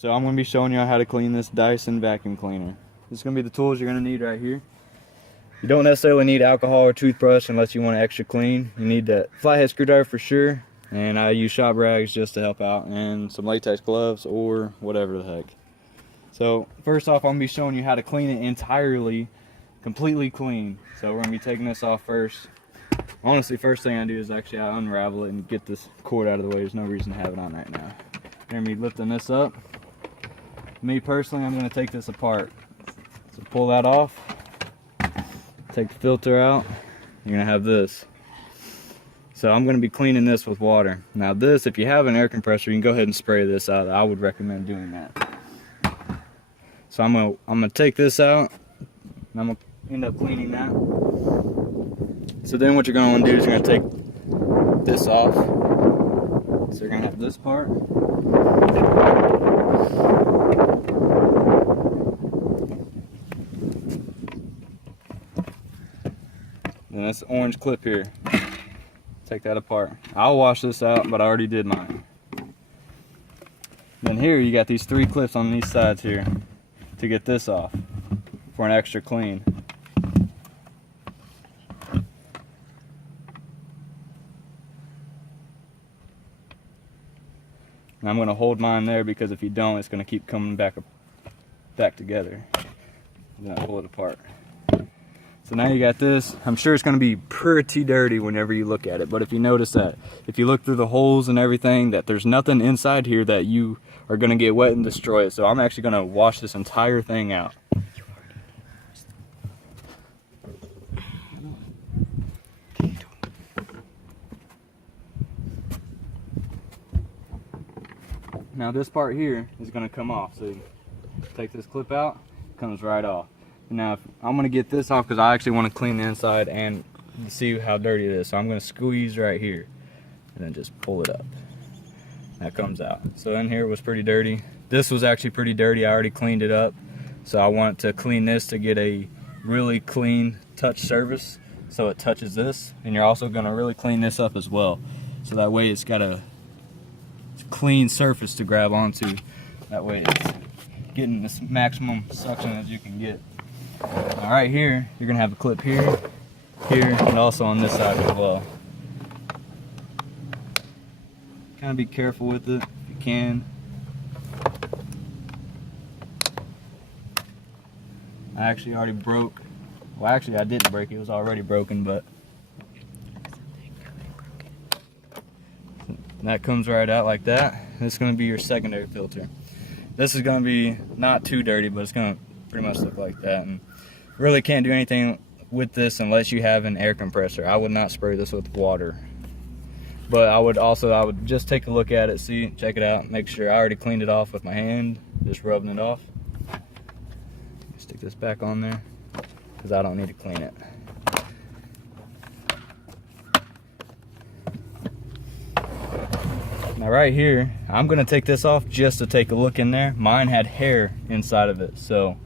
So I'm going to be showing you how to clean this Dyson vacuum cleaner. This is going to be the tools you're going to need right here. You don't necessarily need alcohol or toothbrush unless you want it extra clean. You need that flathead screwdriver for sure, and I use shop rags just to help out, and some latex gloves or whatever the heck. So first off, I'm going to be showing you how to clean it entirely, completely clean. So we're going to be taking this off first. Honestly, first thing I do is actually I unravel it and get this cord out of the way. There's no reason to have it on right now. We're going to be lifting this up. Me personally, I'm going to take this apart. So pull that off. Take the filter out. You're going to have this. So I'm going to be cleaning this with water. Now this, if you have an air compressor, you can go ahead and spray this out. I would recommend doing that. So I'm going to take this out. And I'm going to end up cleaning that. So then what you're going to want to do is you're going to take this off. So you're going to have this part. And this orange clip here. Take that apart. I'll wash this out, but I already did mine. Then here you got these 3 clips on these sides here to get this off for an extra clean. And I'm going to hold mine there because if you don't, it's going to keep coming back together. Then I pull it apart. So now you got this. I'm sure it's going to be pretty dirty whenever you look at it, but if you notice that, if you look through the holes and everything, that there's nothing inside here that you are going to get wet and destroy it. So I'm actually going to wash this entire thing out. Now this part here is going to come off. So you take this clip out, it comes right off. Now I'm going to get this off because I actually want to clean the inside and see how dirty it is. So I'm going to squeeze right here and then just pull it up. That comes out. So in here was pretty dirty. This was actually pretty dirty. I already cleaned it up. So I want to clean this to get a really clean touch surface. So it touches this, and you're also going to really clean this up as well. So that way it's got a clean surface to grab onto. That way it's getting this maximum suction as you can get. Now right here, you're gonna have a clip here, here, and also on this side as well. Kind of be careful with it if you can. I actually already broke. Well, actually I didn't break it. It was already broken, but that comes right out like that. This is gonna be your secondary filter. This is gonna be not too dirty, but it's gonna pretty much look like that. And really can't do anything with this unless you have an air compressor. I would not spray this with water, but I would just take a look at it, see, check it out, make sure I already cleaned it off with my hand, just rubbing it off. Stick this back on there because I don't need to clean it. Now right here, I'm gonna take this off just to take a look in there. Mine had hair inside of it, so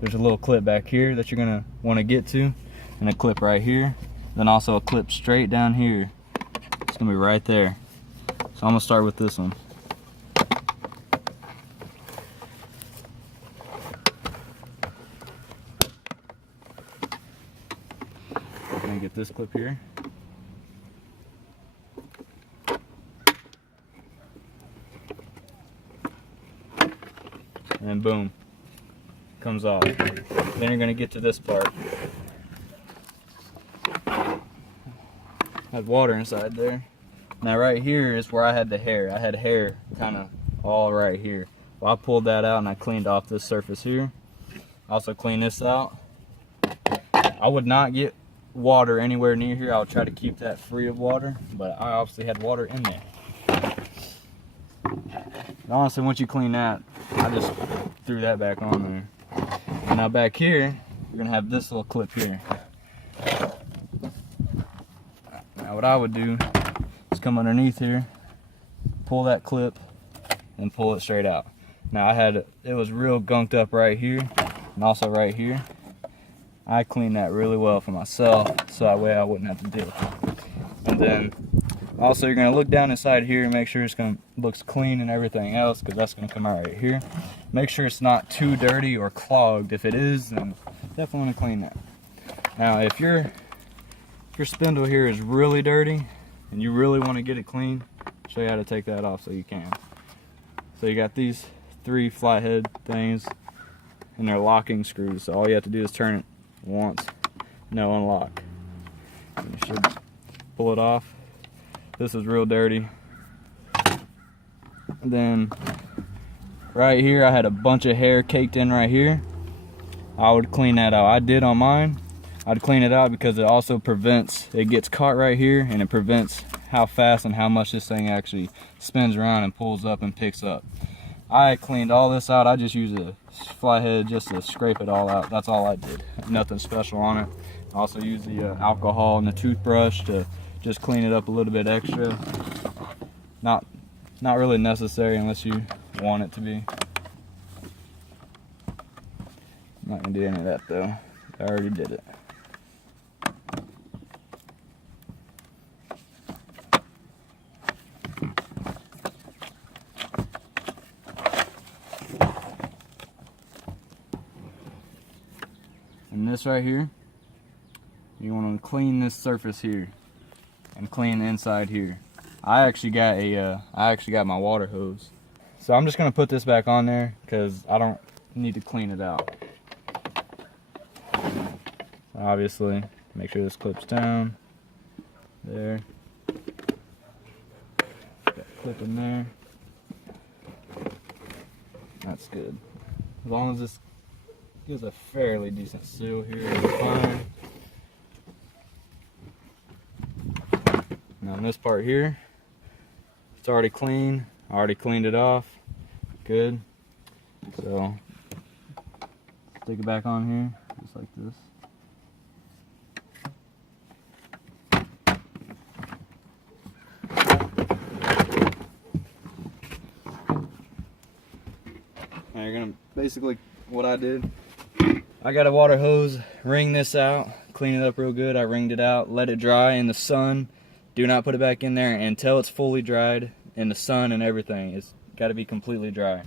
there's a little clip back here that you're gonna wanna get to, and a clip right here, then also a clip straight down here. It's gonna be right there. So I'm gonna start with this one. I'm gonna get this clip here. And boom, comes off. Then you're gonna get to this part. Had water inside there. Now right here is where I had the hair. I had hair kind of all right here. Well, I pulled that out and I cleaned off this surface here. Also clean this out. I would not get water anywhere near here. I'll try to keep that free of water, but I obviously had water in there. And honestly, once you clean that, I just threw that back on there. And now back here, you're gonna have this little clip here. Now what I would do is come underneath here, pull that clip, and pull it straight out. Now it was real gunked up right here, and also right here. I cleaned that really well for myself, so that way I wouldn't have to deal with it. And then Also, you're gonna look down inside here and make sure looks clean and everything else, because that's gonna come out right here. Make sure it's not too dirty or clogged. If it is, then definitely wanna clean that. Now, if your spindle here is really dirty and you really want to get it clean, I'll show you how to take that off so you can. So you got these 3 flathead things and they're locking screws. So all you have to do is turn it once, no unlock. And you should pull it off. This is real dirty. And then right here I had a bunch of hair caked in right here. I would clean that out. I did on mine. I'd clean it out because it also prevents, it gets caught right here and it prevents how fast and how much this thing actually spins around and pulls up and picks up. I cleaned all this out. I just used a flathead just to scrape it all out. That's all I did. Nothing special on it. I also used the alcohol and the toothbrush to just clean it up a little bit extra. Not really necessary unless you want it to be. I'm not gonna do any of that though. I already did it. And this right here, you want to clean this surface here and clean the inside here. I actually got my water hose, so I'm just gonna put this back on there because I don't need to clean it out. Obviously, make sure this clips down there. Got a clip in there. That's good. As long as this gives a fairly decent seal here, it's fine. Now on this part here, it's already clean. I already cleaned it off. Good. So stick it back on here, just like this. Now you're gonna basically what I did. I got a water hose, wring this out, clean it up real good. I wringed it out, let it dry in the sun. Do not put it back in there until it's fully dried in the sun and everything. It's got to be completely dry.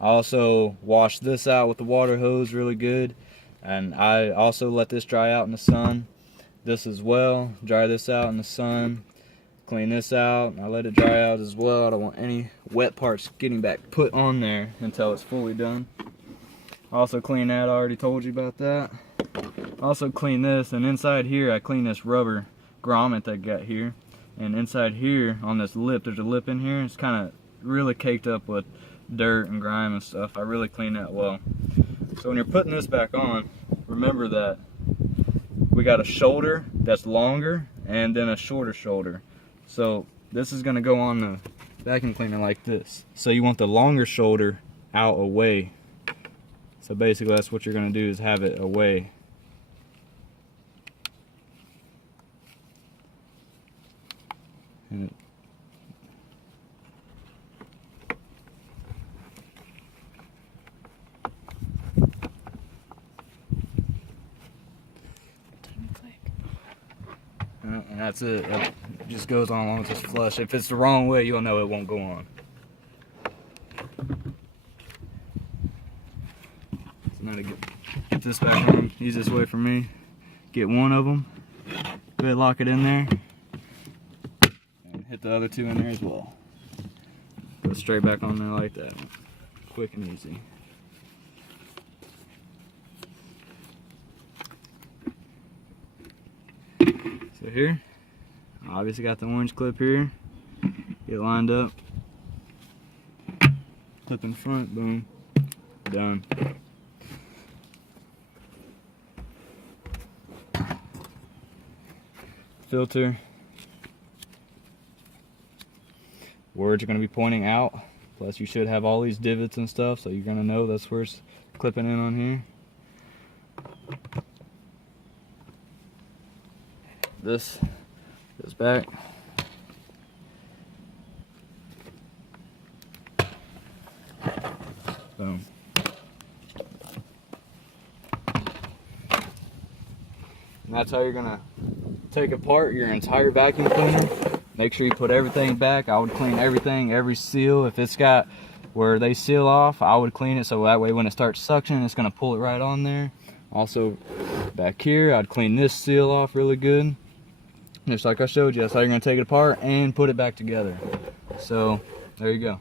I also washed this out with the water hose really good, and I also let this dry out in the sun. This as well, dry this out in the sun. Clean this out, I let it dry out as well. I don't want any wet parts getting back put on there until it's fully done. Also clean that, I already told you about that. Also clean this, and inside here I clean this rubber grommet that I got here. And inside here on this lip, there's a lip in here, it's kind of really caked up with dirt and grime and stuff. I really clean that well. So when you're putting this back on, remember that we got a shoulder that's longer and then a shorter shoulder. So this is going to go on the vacuum cleaner like this. So you want the longer shoulder out away. So basically that's what you're going to do, is have it away. And and that's it. It just goes on along with this flush. If it's the wrong way, you'll know it won't go on. So now to get this back on, easiest way for me, get one of them, go ahead, lock it in there, and hit the other two in there as well. Go straight back on there like that. Quick and easy. So here, obviously got the orange clip here. Get lined up. Clip in front, boom, done. Filter. Words are going to be pointing out. Plus you should have all these divots and stuff, so you're going to know that's where it's clipping in on here. This goes back. Boom. And that's how you're gonna take apart your entire vacuum cleaner Make sure you put everything back. I would clean everything, every seal. If it's got where they seal off, I would clean it so that way when it starts suctioning, it's gonna pull it right on there. Also back here, I'd clean this seal off really good. Just like I showed you, that's how you're gonna take it apart and put it back together. So there you go.